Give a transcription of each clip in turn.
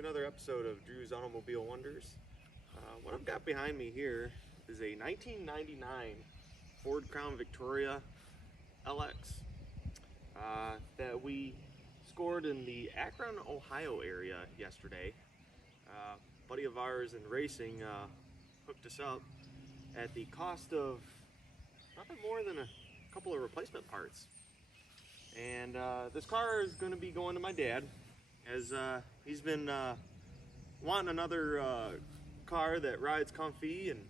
another episode of Drew's Automobile Wonders. What I've got behind me here is a 1999 Ford Crown Victoria LX that we scored in the Akron, Ohio area yesterday. A buddy of ours in racing hooked us up at the cost of nothing more than a couple of replacement parts. And this car is going to be going to my dad, as he's been wanting another car that rides comfy and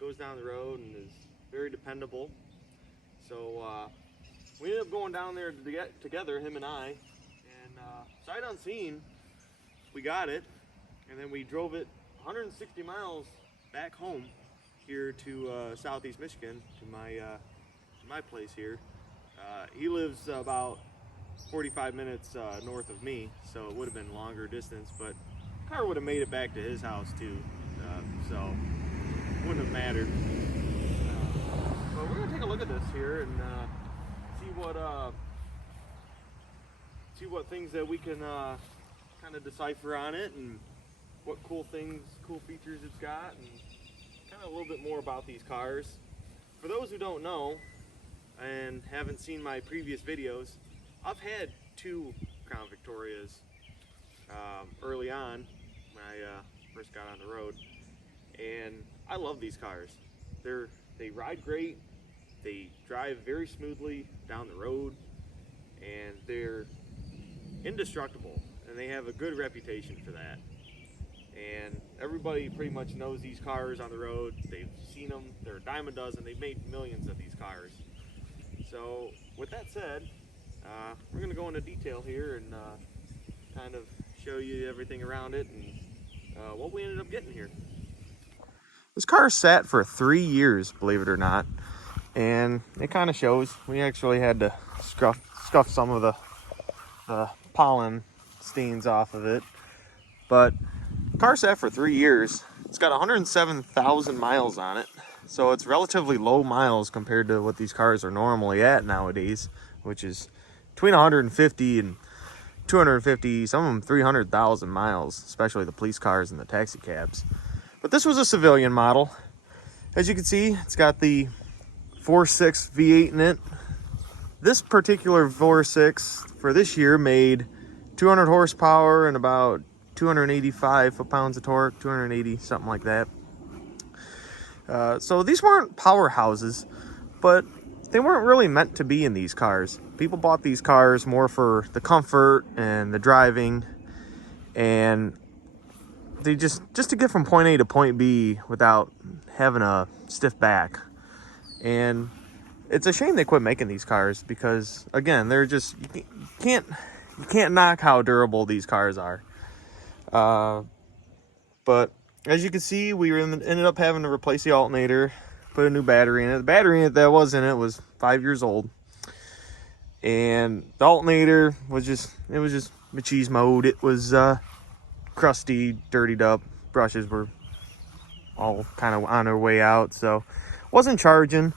goes down the road and is very dependable. So we ended up going down there to get together, him and I, and sight unseen, we got it, and then we drove it 160 miles back home here to southeast Michigan, to my place here. He lives about 45 minutes north of me, so it would have been longer distance, but the car would have made it back to his house too, so it wouldn't have mattered. But we're gonna take a look at this here and see what things that we can kind of decipher on it, and what cool features it's got, and kind of a little bit more about these cars. For those who don't know and haven't seen my previous videos, I've had two Crown Victorias early on when I first got on the road, and I love these cars. They ride great, they drive very smoothly down the road, and they're indestructible, and they have a good reputation for that. And everybody pretty much knows these cars on the road. They've seen them. They're a dime a dozen. They've made millions of these cars. So with that said, we're going to go into detail here and kind of show you everything around it and what we ended up getting here. This car sat for 3 years, believe it or not, and it kind of shows. We actually had to scuff some of the pollen stains off of it, but the car sat for 3 years. It's got 107,000 miles on it, so it's relatively low miles compared to what these cars are normally at nowadays, which is between 150 and 250, some of them 300,000 miles, especially the police cars and the taxi cabs. But this was a civilian model. As you can see, it's got the 4.6 V8 in it. This particular 4.6 for this year made 200 horsepower and about 285 foot-pounds of torque, 280, something like that. So these weren't powerhouses, but they weren't really meant to be in these cars. People bought these cars more for the comfort and the driving, and they just to get from point A to point B without having a stiff back. And it's a shame they quit making these cars, because again, they're just, you can't knock how durable these cars are. But as you can see, we ended up having to replace the alternator, put a new battery in it. The battery that was in it was 5 years old, and the alternator was just machismo. It was crusty, dirtied up. Brushes were all kind of on their way out, so wasn't charging.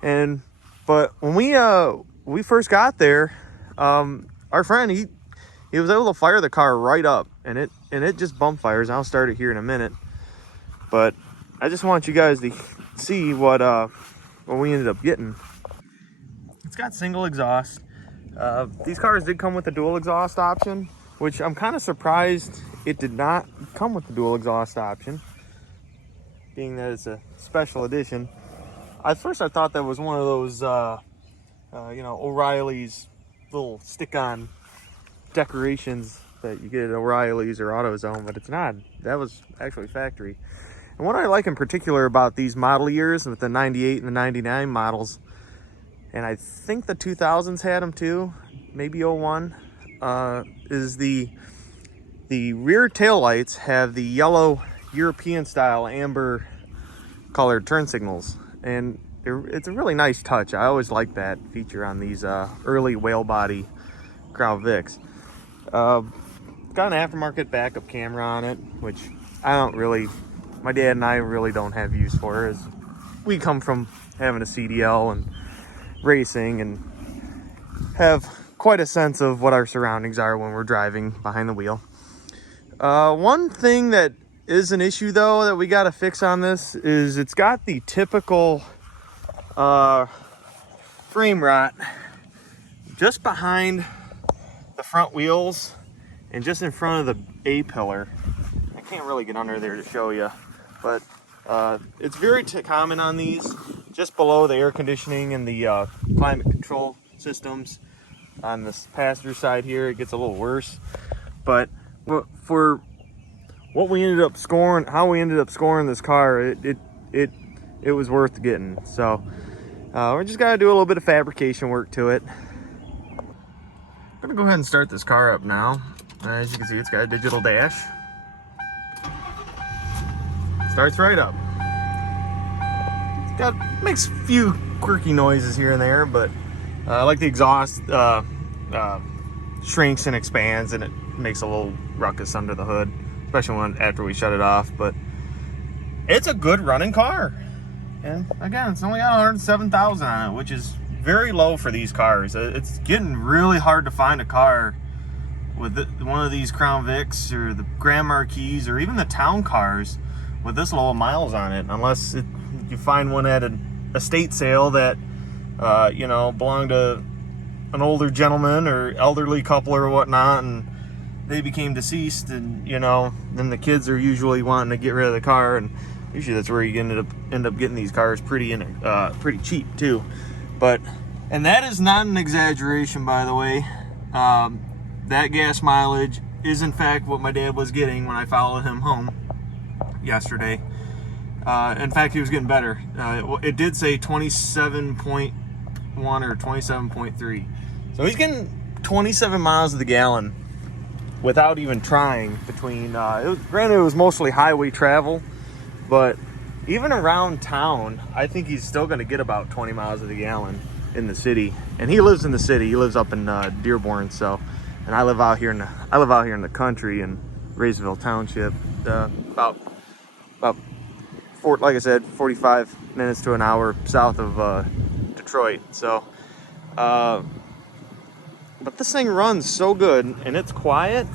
But when we first got there, our friend he was able to fire the car right up, and it just bump fires. I'll start it here in a minute, but I just want you guys to see what we ended up getting. It's got single exhaust. These cars did come with a dual exhaust option, which I'm kind of surprised it did not come with the dual exhaust option, being that it's a special edition. At first I thought that was one of those O'Reilly's little stick-on decorations that you get at O'Reilly's or AutoZone, but it's not. That was actually factory. And what I like in particular about these model years, with the 98 and the 99 models, and I think the 2000s had them too, maybe 01, is the rear taillights have the yellow European style amber colored turn signals, and it's a really nice touch. I always like that feature on these early whale body Crown Vics. Got an aftermarket backup camera on it, which my dad and I really don't have use for, as we come from having a CDL and racing and have quite a sense of what our surroundings are when we're driving behind the wheel. One thing that is an issue though that we got to fix on this is it's got the typical frame rot just behind the front wheels and just in front of the A-pillar. I can't really get under there to show you, but it's very common on these, just below the air conditioning and the climate control systems. On this passenger side here, it gets a little worse, but for what we ended up scoring, how we ended up scoring this car, it was worth getting. So we're just gotta do a little bit of fabrication work to it. I'm gonna go ahead and start this car up now. As you can see, it's got a digital dash. Starts right up. It's makes a few quirky noises here and there, but I like the exhaust shrinks and expands, and it makes a little ruckus under the hood, especially after we shut it off. But it's a good running car, and again, it's only got 107,000 on it, which is very low for these cars. It's getting really hard to find a car with one of these Crown Vics or the Grand Marquis or even the town cars with this low miles on it, unless you find one at an estate sale that you know, belonged to an older gentleman or elderly couple or whatnot, and they became deceased, and you know, then the kids are usually wanting to get rid of the car, and usually that's where you end up getting these cars pretty cheap too. But, and that is not an exaggeration, by the way. That gas mileage is in fact what my dad was getting when I followed him home yesterday. In fact, he was getting better. It did say 27.1 or 27.3. So he's getting 27 miles to the gallon without even trying between, granted it was mostly highway travel, but even around town, I think he's still going to get about 20 miles to the gallon in the city. And he lives in the city. He lives up in Dearborn, so, and I live out here in the country in Raysville Township, about like I said, 45 minutes to an hour south of Detroit. So, but this thing runs so good, and it's quiet.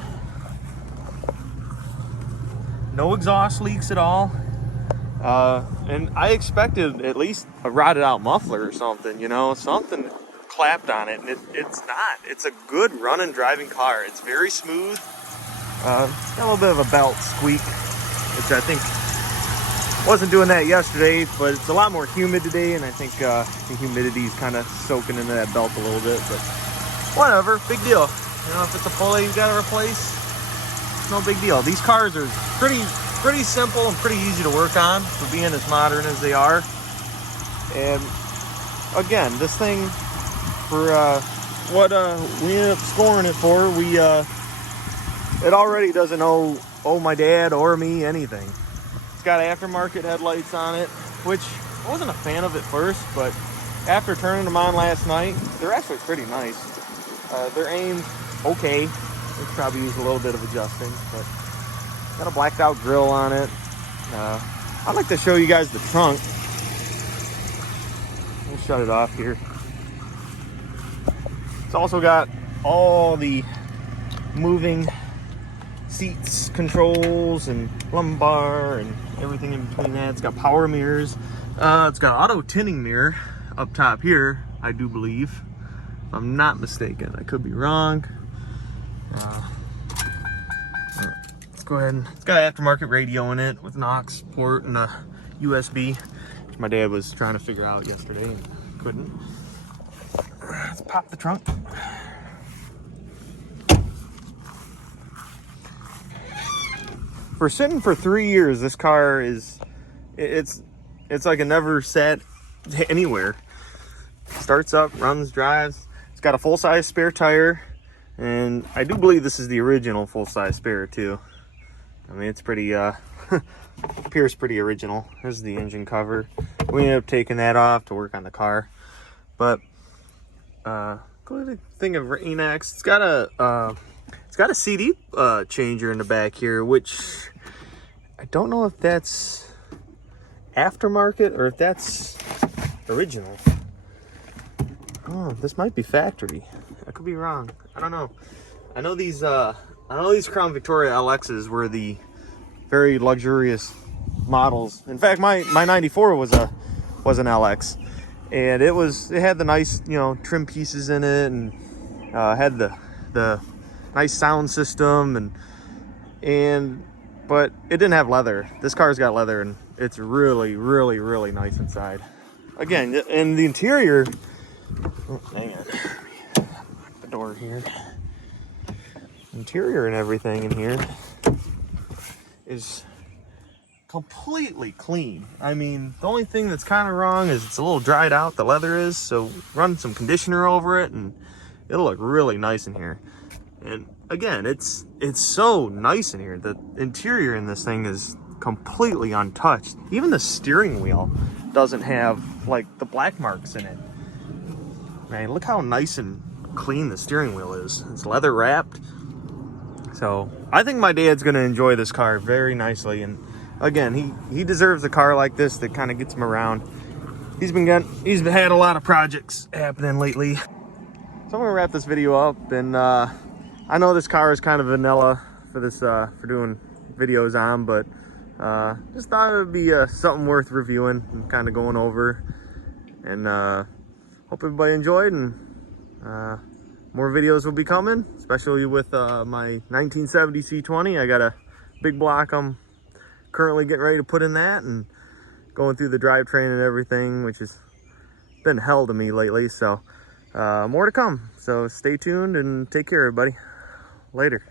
No exhaust leaks at all. And I expected at least a rotted out muffler or something, you know, something clapped on it, and it's not. It's a good running driving car. It's very smooth. It's got a little bit of a belt squeak, which I think wasn't doing that yesterday, but it's a lot more humid today, and I think the humidity is kind of soaking into that belt a little bit, but whatever, big deal. You know, if it's a pulley you gotta replace, it's no big deal. These cars are pretty simple and pretty easy to work on for being as modern as they are. And again, this thing, for what we ended up scoring it for, it already doesn't owe my dad or me anything. It's got aftermarket headlights on it, which I wasn't a fan of at first, but after turning them on last night, they're actually pretty nice. They're aimed okay. They probably use a little bit of adjusting, but got a blacked out grill on it. I'd like to show you guys the trunk. We'll shut it off here. It's also got all the moving seats, controls, and lumbar, and everything in between that. It's got power mirrors. It's got auto tinting mirror up top here, I do believe. If I'm not mistaken. I could be wrong. Let's go ahead and, it's got an aftermarket radio in it with an aux port and a USB, which my dad was trying to figure out yesterday and couldn't. Let's pop the trunk. For sitting for 3 years, this car is, it's like it never sat anywhere. Starts up, runs, drives. It's got a full-size spare tire, and I do believe this is the original full-size spare too. I mean, it's pretty appears pretty original. There's the engine cover. We ended up taking that off to work on the car, but good thing of Rain-X. It's got a CD changer in the back here, which I don't know if that's aftermarket or if that's original. Oh, this might be factory. I could be wrong. I don't know. I know these I know these Crown Victoria LXs were the very luxurious models. In fact, my 94 was an LX, and it had the nice, you know, trim pieces in it, and had the nice sound system, but it didn't have leather. This car's got leather, and it's really, really, really nice inside. Again, in the interior, oh, hang on, lock the door here. Interior and everything in here is completely clean. I mean, the only thing that's kind of wrong is it's a little dried out, the leather is, so run some conditioner over it and it'll look really nice in here. And again, it's so nice in here. The interior in this thing is completely untouched. Even the steering wheel doesn't have like the black marks in it. Man, look how nice and clean the steering wheel is. It's leather wrapped. So I think my dad's gonna enjoy this car very nicely, and again, he deserves a car like this that kind of gets him around. He's had a lot of projects happening lately. So I'm gonna wrap this video up, and I know this car is kind of vanilla for this for doing videos on, but just thought it would be something worth reviewing and kind of going over, and hope everybody enjoyed, and more videos will be coming, especially with my 1970 C20. I got a big block I'm currently getting ready to put in that, and going through the drivetrain and everything, which has been hell to me lately. So more to come. So stay tuned and take care, everybody. Later.